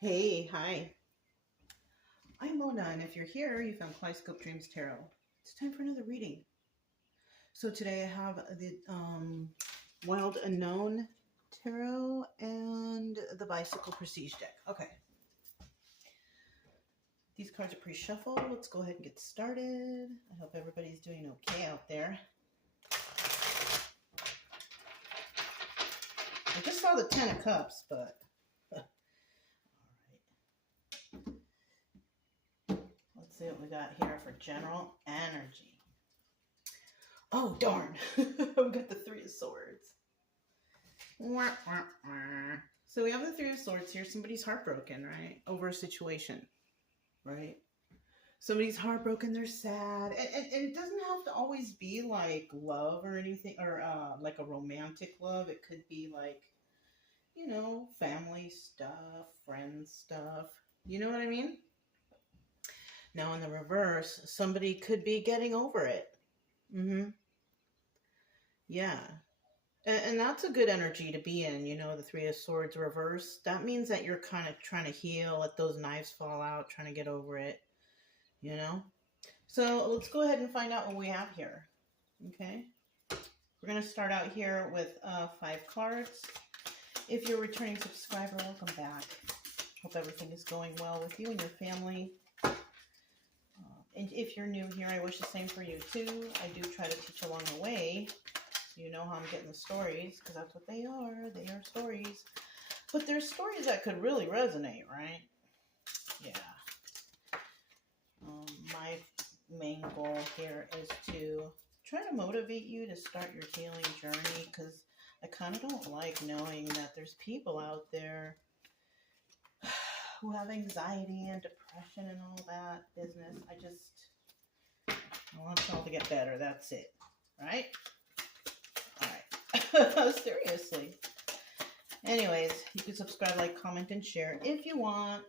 Hey, hi. I'm Mona, and if you're here, you found Kaleidoscope Dreams Tarot. It's time for another reading. So today I have the Wild Unknown Tarot and the Bicycle Prestige deck. Okay. These cards are pre-shuffled. Let's go ahead and get started. I hope everybody's doing okay out there. I just saw the Ten of Cups, but... Let's see what we got here for general energy. Oh, darn. We got the Three of Swords. So we have the Three of Swords here. Somebody's heartbroken, right? Over a situation, right? Somebody's heartbroken. They're sad. And it doesn't have to always be like love or anything, or like a romantic love. It could be like, family stuff, friend stuff. You know what I mean? Now in the reverse, somebody could be getting over it. Yeah. And that's a good energy to be in, the Three of Swords reverse. That means that you're kind of trying to heal, let those knives fall out, trying to get over it, So let's go ahead and find out what we have here, okay? We're going to start out here with 5 cards. If you're a returning subscriber, welcome back. Hope everything is going well with you and your family. And if you're new here, I wish the same for you too. I do try to teach along the way. You know how I'm getting the stories, because that's what they are. They are stories. But there's stories that could really resonate, right? Yeah. My main goal here is to try to motivate you to start your healing journey, because I kind of don't like knowing that there's people out there who have anxiety and depression and all that business. I want y'all to get better. That's it. Right? Seriously. Anyways, you can subscribe, like, comment, and share if you want.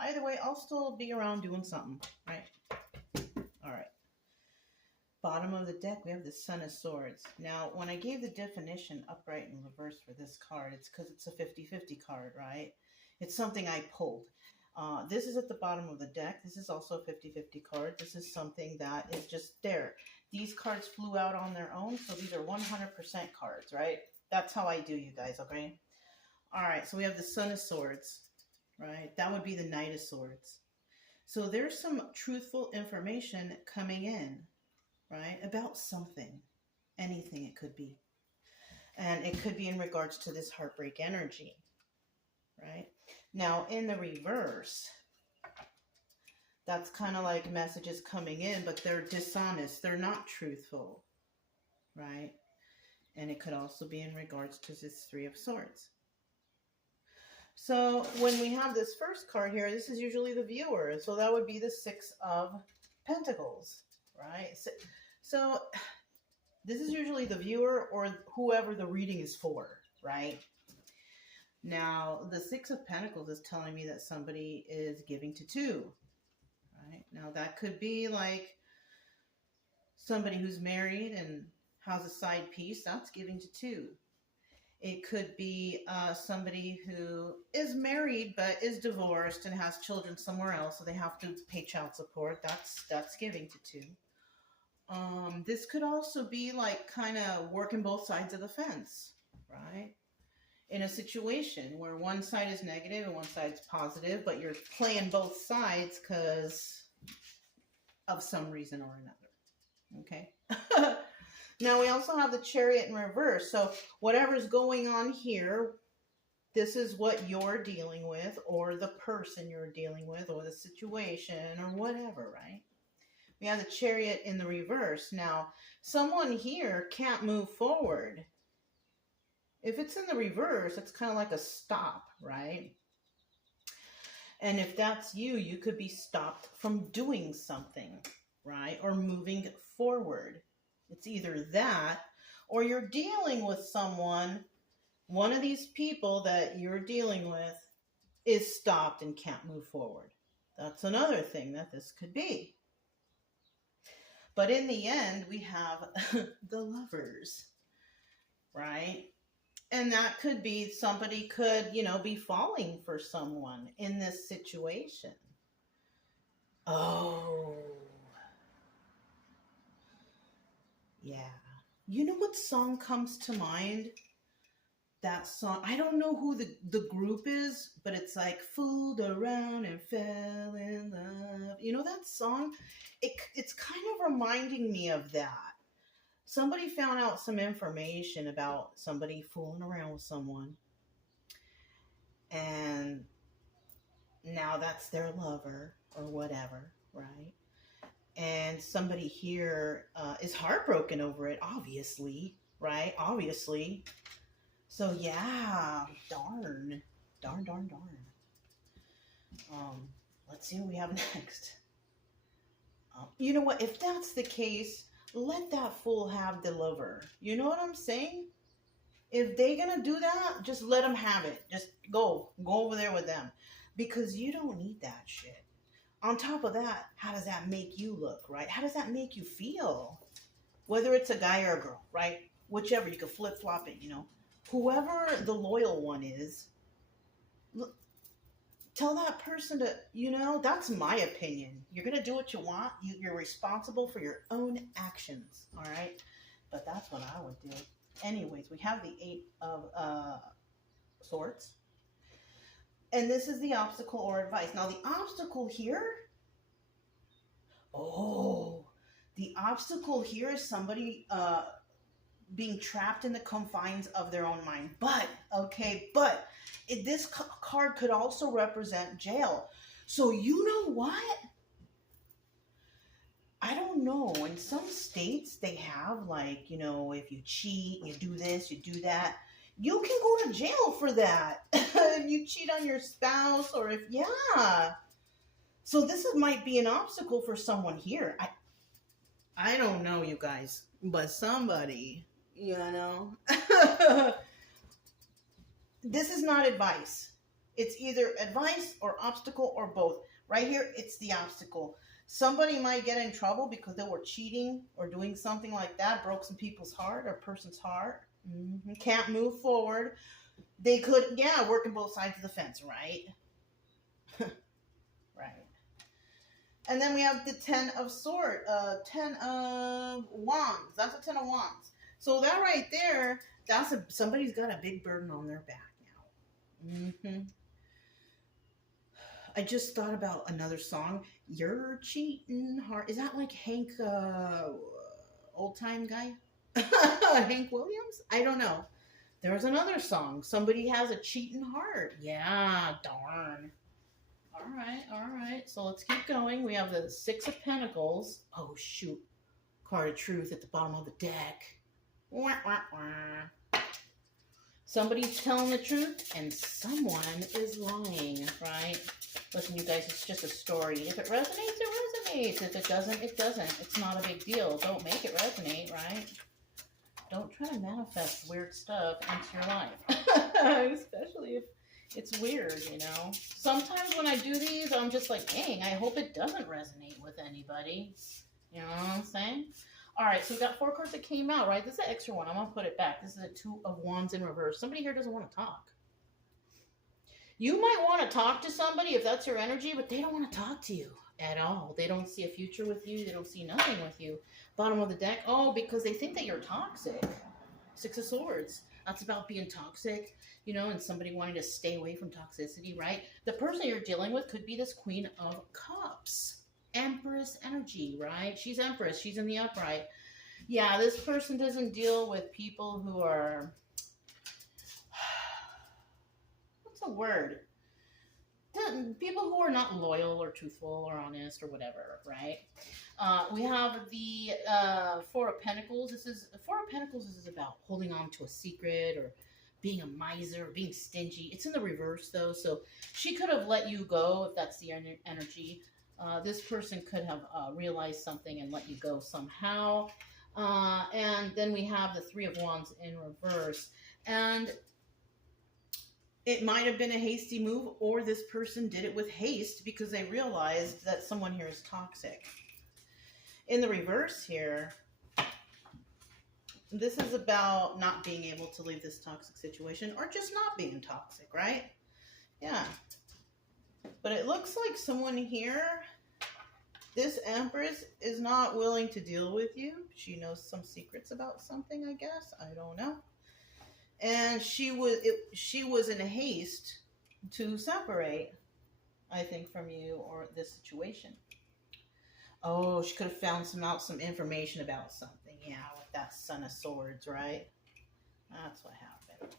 Either way, I'll still be around doing something, right? All right. Bottom of the deck, we have the Son of Swords. Now, when I gave the definition upright and reverse for this card, it's because it's a 50-50 card, right? It's something I pulled. This is at the bottom of the deck. This is also a 50-50 card. This is something that is just there. These cards flew out on their own, so these are 100% cards, right? That's how I do, you guys, okay? All right, so we have the Son of Swords, right? That would be the Knight of Swords. So there's some truthful information coming in, right, about something. Anything it could be. And it could be in regards to this heartbreak energy, right? Now, in the reverse, that's kind of like messages coming in, but they're dishonest. They're not truthful, right? And it could also be in regards to this Three of Swords. So when we have this first card here, this is usually the viewer. So that would be the Six of Pentacles, right? So this is usually the viewer or whoever the reading is for, right? Now, the Six of Pentacles is telling me that somebody is giving to 2. Right? Now, that could be like somebody who's married and has a side piece. That's giving to 2. It could be somebody who is married but is divorced and has children somewhere else, so they have to pay child support. That's giving to 2. This could also be like kind of working both sides of the fence, right? In a situation where one side is negative and one side is positive, but you're playing both sides because of some reason or another. Okay. Now we also have the Chariot in reverse. So whatever's going on here, this is what you're dealing with, or the person you're dealing with, or the situation, or whatever, right? We have the Chariot in the reverse. Now, someone here can't move forward. If it's in the reverse, it's kind of like a stop, right? And if that's you, you could be stopped from doing something, right? Or moving forward. It's either that, or you're dealing with someone, one of these people that you're dealing with is stopped and can't move forward. That's another thing that this could be. But in the end, we have the Lovers, right? And that could be somebody could, be falling for someone in this situation. Oh, yeah. You know what song comes to mind? That song, I don't know who the group is, but it's like fooled around and fell in love. You know that song? It's kind of reminding me of that. Somebody found out some information about somebody fooling around with someone, and now that's their lover or whatever, right? And somebody here is heartbroken over it, obviously, right? Obviously. So yeah, darn, darn, darn, darn. Let's see what we have next. You know what? If that's the case, let that fool have the lover. You know what I'm saying? If they gonna do that, just let them have it. Just go over there with them, because you don't need that shit. On top of that, how does that make you look, right? How does that make you feel? Whether it's a guy or a girl, right? Whichever, you can flip flop it. Whoever the loyal one is, tell that person to, that's my opinion. You're going to do what you want. You're responsible for your own actions, all right? But that's what I would do. Anyways, we have the 8 of Swords. And this is the obstacle or advice. Now, the obstacle here, the obstacle here is somebody being trapped in the confines of their own mind. But this card could also represent jail. So you know what? I don't know. In some states, they have if you cheat, you do this, you do that, you can go to jail for that. If you cheat on your spouse or So this might be an obstacle for someone here. I don't know, you guys, but somebody, This is not advice. It's either advice or obstacle or both. Right here, it's the obstacle. Somebody might get in trouble because they were cheating or doing something like that, broke some people's heart or person's heart. Can't move forward. They could, work on both sides of the fence, right? Right. And then we have the 10 of Wands. That's a 10 of Wands. So that right there, somebody's got a big burden on their back now. I just thought about another song. You're cheating hard. Is that like Hank, old time guy? Hank Williams? I don't know. There's another song. Somebody has a cheating heart. Yeah, darn. All right. So let's keep going. We have the 6 of Pentacles. Oh, shoot. Card of Truth at the bottom of the deck. Wah, wah, wah. Somebody's telling the truth and someone is lying, right? Listen, you guys, it's just a story. If it resonates, it resonates. If it doesn't, it doesn't. It's not a big deal. Don't make it resonate, right? Don't try to manifest weird stuff into your life. Especially if it's weird, Sometimes when I do these, I'm just like, dang, I hope it doesn't resonate with anybody. You know what I'm saying? All right, so we got 4 cards that came out, right? This is an extra one. I'm going to put it back. This is a 2 of Wands in reverse. Somebody here doesn't want to talk. You might want to talk to somebody if that's your energy, but they don't want to talk to you at all. They don't see a future with you. They don't see nothing with you. Bottom of the deck. Oh, because they think that you're toxic. 6 of Swords. That's about being toxic, and somebody wanting to stay away from toxicity, right? The person you're dealing with could be this Queen of Cups. Empress energy, right? She's Empress. She's in the upright. Yeah, this person doesn't deal with people who are... What's a word? People who are not loyal or truthful or honest or whatever, right? We have the 4 of Pentacles. 4 of Pentacles is about holding on to a secret or being a miser, or being stingy. It's in the reverse, though, so she could have let you go if that's the energy. This person could have realized something and let you go somehow. And then we have the 3 of Wands in reverse. And it might have been a hasty move, or this person did it with haste because they realized that someone here is toxic. In the reverse here, This is about not being able to leave this toxic situation or just not being toxic, right? Yeah. But it looks like someone here, this Empress, is not willing to deal with you. She knows some secrets about something, I guess. I don't know. And she was in haste to separate, I think, from you or this situation. Oh, she could have found some information about something. Yeah, with that Son of Swords, right? That's what happened.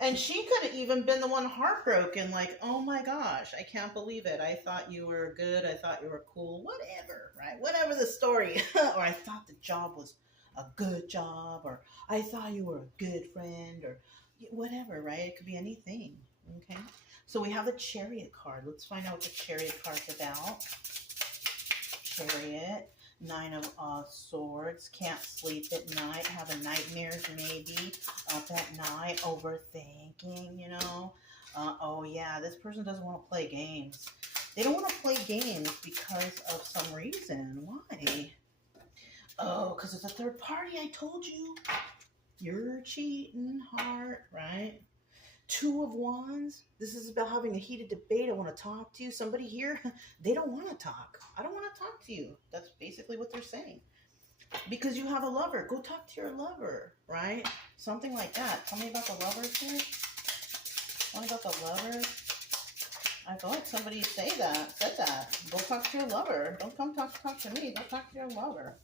And she could have even been the one heartbroken, like, oh my gosh, I can't believe it. I thought you were good. I thought you were cool. Whatever, right? Whatever the story. Or I thought the job was a good job. Or I thought you were a good friend. Or whatever, right? It could be anything. Okay? So we have the Chariot card. Let's find out what the Chariot card's about. Chariot. 9 of Swords. Can't sleep at night. Having nightmares maybe. Up at night. Overthinking, you know. Oh yeah, this person doesn't want to play games. They don't want to play games because of some reason. Why? Oh, because it's a third party, I told you. You're cheating, heart, right? 2 of Wands. This is about having a heated debate. I want to talk to you. Somebody here, they don't want to talk. I don't want to talk to you. That's basically what they're saying. Because you have a lover. Go talk to your lover, right? Something like that. Tell me about the lovers here. Tell me about the lovers. I feel like somebody said that. Go talk to your lover. Don't come talk to me. Go talk to your lover.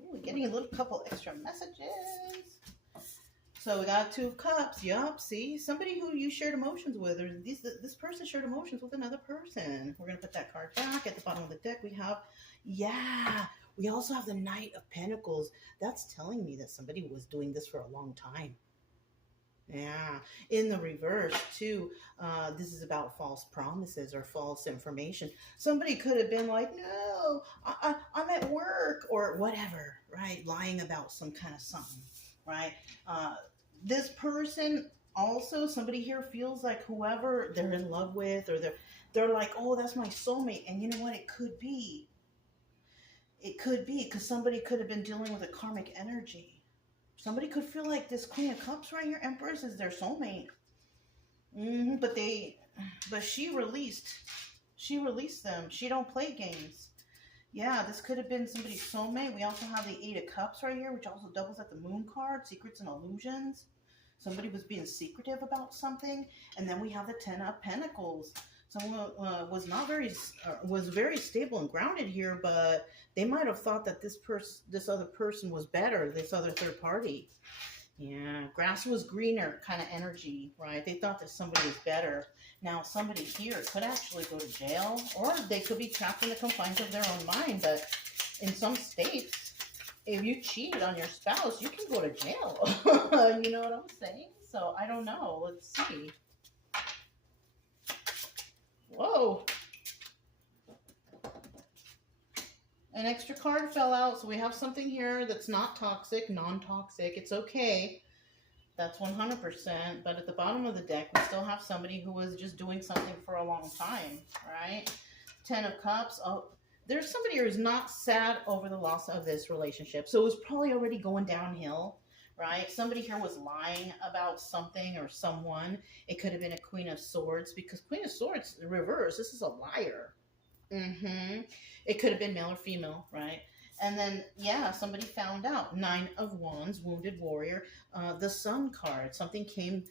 Ooh, getting a little couple extra messages. So we got 2 of Cups. Yup, see? Somebody who you shared emotions with, or this person shared emotions with another person. We're going to put that card back. At the bottom of the deck, we have, yeah, we also have the Knight of Pentacles. That's telling me that somebody was doing this for a long time. Yeah. In the reverse, too, this is about false promises or false information. Somebody could have been like, no, I'm at work or whatever, right? Lying about some kind of something, right? This person also, somebody here feels like whoever they're in love with, or they're like, oh, that's my soulmate. And you know what? It could be. It could be because somebody could have been dealing with a karmic energy. Somebody could feel like this Queen of Cups right here, Empress, is their soulmate. But she released them. She don't play games. Yeah, this could have been somebody's soulmate. We also have the 8 of Cups right here, which also doubles at the Moon card, Secrets and Illusions. Somebody was being secretive about something. And then we have the 10 of Pentacles. Someone was very stable and grounded here, but they might have thought that this other person was better, this other third party. Yeah, grass was greener kind of energy, right? They thought that somebody was better. Now, somebody here could actually go to jail, or they could be trapped in the confines of their own mind. But in some states, if you cheated on your spouse, you can go to jail. You know what I'm saying? So, I don't know. Let's see. Whoa. An extra card fell out, so we have something here that's not toxic, non-toxic. It's okay. That's 100%. But at the bottom of the deck, we still have somebody who was just doing something for a long time, right? 10 of Cups. Oh, there's somebody who is not sad over the loss of this relationship. So it was probably already going downhill, right? Somebody here was lying about something or someone. It could have been a Queen of Swords, because Queen of Swords, in reverse, this is a liar. It could have been male or female, right? And then, yeah, somebody found out. 9 of Wands, Wounded Warrior. The Sun card, something came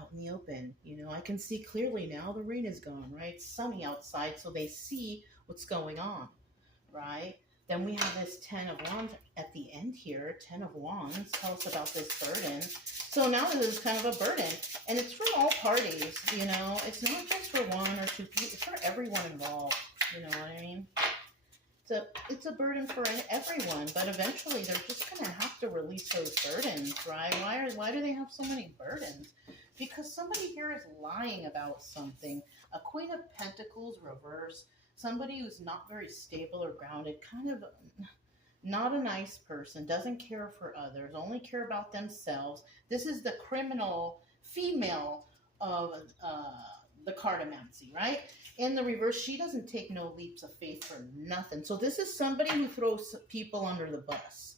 out in the open. You know, I can see clearly now. The rain is gone, right? It's sunny outside, so they see what's going on, right? Then we have this 10 of Wands at the end here. 10 of Wands. Tell us about this burden. So now this is kind of a burden. And it's for all parties, you know. It's not just for 1 or 2 people. It's for everyone involved. You know what I mean? It's a burden for everyone, but eventually they're just going to have to release those burdens, right? Why do they have so many burdens? Because somebody here is lying about something. A Queen of Pentacles reverse. Somebody who's not very stable or grounded, kind of not a nice person, doesn't care for others, only care about themselves. This is the criminal female of the cartomancy, right? In the reverse, she doesn't take no leaps of faith for nothing. So this is somebody who throws people under the bus.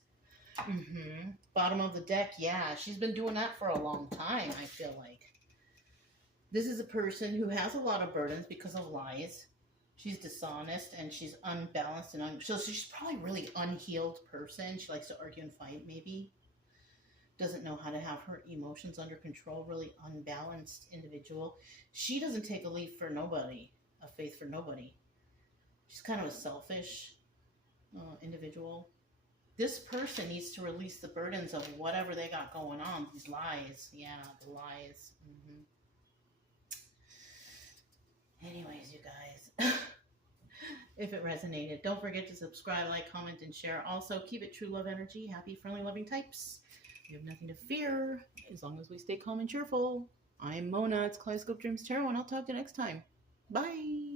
Bottom of the deck, yeah. She's been doing that for a long time, I feel like. This is a person who has a lot of burdens because of lies. She's dishonest and she's unbalanced and so she's probably a really unhealed person. She likes to argue and fight, maybe. Doesn't know how to have her emotions under control. Really unbalanced individual. She doesn't take a leaf for nobody, a faith for nobody. She's kind of a selfish individual. This person needs to release the burdens of whatever they got going on. These lies. Yeah, the lies. Anyways, you guys, if it resonated, don't forget to subscribe, like, comment, and share. Also, keep it true love energy. Happy, friendly, loving types. You have nothing to fear as long as we stay calm and cheerful. I'm Mona. It's Kaleidoscope Dreams Tarot, and I'll talk to you next time. Bye.